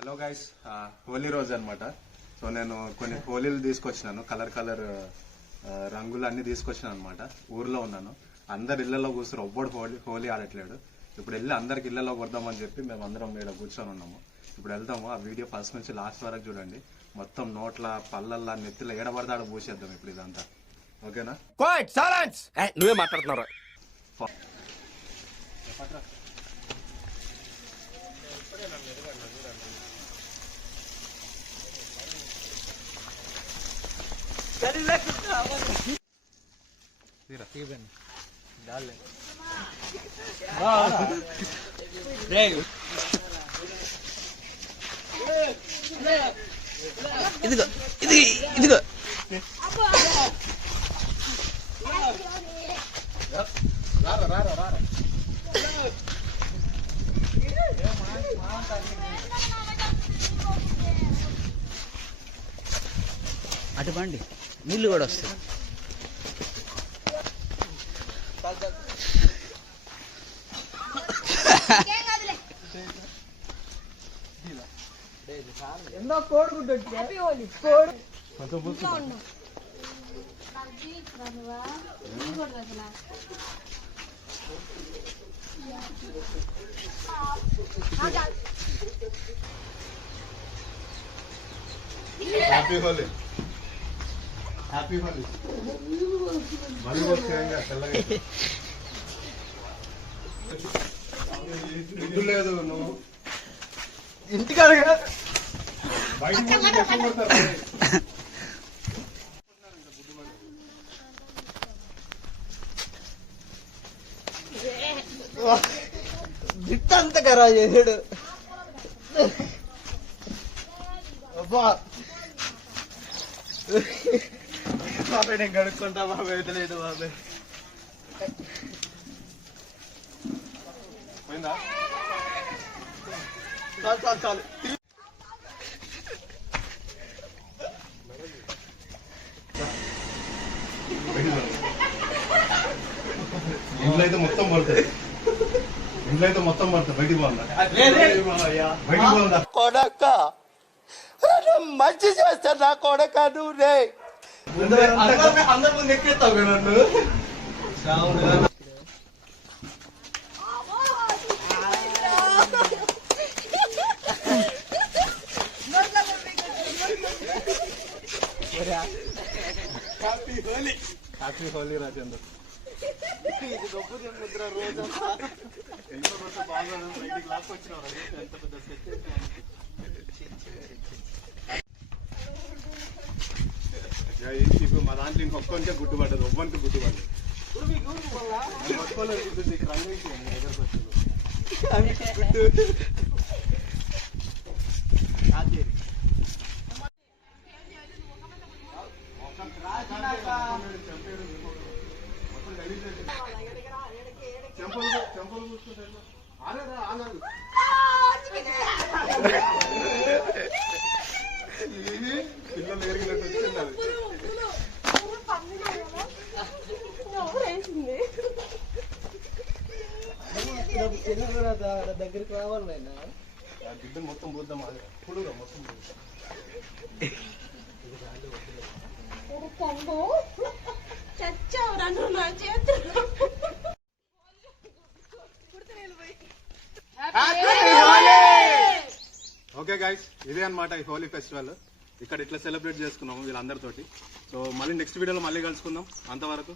Hello guys Holi రోజు అన్నమాట. So నేను కొన్ని హోలీలు తీసుకొచ్చినాను. కలర్ కలర్ రంగులు అన్ని తీసుకొచ్చినాను అనమాట ఊర్లో ఉన్నాను. అందరు ఇళ్ళలో కూర్చొని ఒవ్వడు హోలీ హోలీ ఆడట్లేడు. ఇప్పుడు వెళ్ళి అందరికి ఇళ్ళలో కొడదామని చెప్పి మేము అందరం ఇక్కడ కూర్చొని ఉన్నాము. ఇప్పుడు వెళ్దాము. ఆ వీడియో ఫస్ట్ నుంచి లాస్ట్ వరకు చూడండి. మొత్తం నోట్ల పళ్ళల్లా నెత్తిలో ఎడబడదాడ పూసేద్దాం ఇప్పుడు ఇదంతా. ఓకేనా? నువ్వే మాట్లాడుతున్నారా ఇదిగో. ఇది ఇదిగో. అటు బండి నీళ్ళు కూడా వస్తాయి హ్యాపీ హోలీ హ్యాపీ హోలీ మళ్ళీ వస్తాయంగా తెల్లగా ఇల్లు లేదు నువ్వు. ఇంటికాడ అంత ఖరాబ్ చేసాడు. అబ్బా. బాబాయ్ నేను కడుక్కుంటా బాబాయ్ వదిలేదు బాబాయ్ పోయిందా? చాలు చాలు చాలు. ఇంట్లో అయితే మొత్తం పడుతుంది ఇంట్లో అయితే మొత్తం పడుతుంది బయటికి పోందా బయటికి పోందా కొడక. మంచి చేస్తా నా కొడక నువ్వు అందరి ముందు ఎక్కేస్తావు కదా నన్ను? హ్యాపీ హోలీ రాజేంద్ర ఇప్పుడు మా దాంట్లో ఇంకొక్కరికే గుడ్డు పడ్డది ఒవ్వనికి గుడ్డు పడ్డది నన్ను పట్టుకోలేదు గుడ్డు నీకు రంగు వేసి నీ దగ్గరకు వచ్చింది చెంపలు చెంపలు పిల్లలు ఎరిగినట్టు వచ్చింది దగ్గరికి రావాలి నాయనా. ఆ బిడ్డను మొత్తం పోద్దాం అది మొత్తం పులురా. చచ్చావు నన్ను నా చేతుల్లో ఓకే గైస్ ఇదే అన్నమాట ఈ హోలీ ఫెస్టివల్ ఇక్కడ ఇట్లా సెలబ్రేట్ చేసుకున్నాము వీళ్ళందరితోటి. సో మళ్ళీ నెక్స్ట్ వీడియోలో మళ్ళీ కలుసుకుందాం. అంతవరకు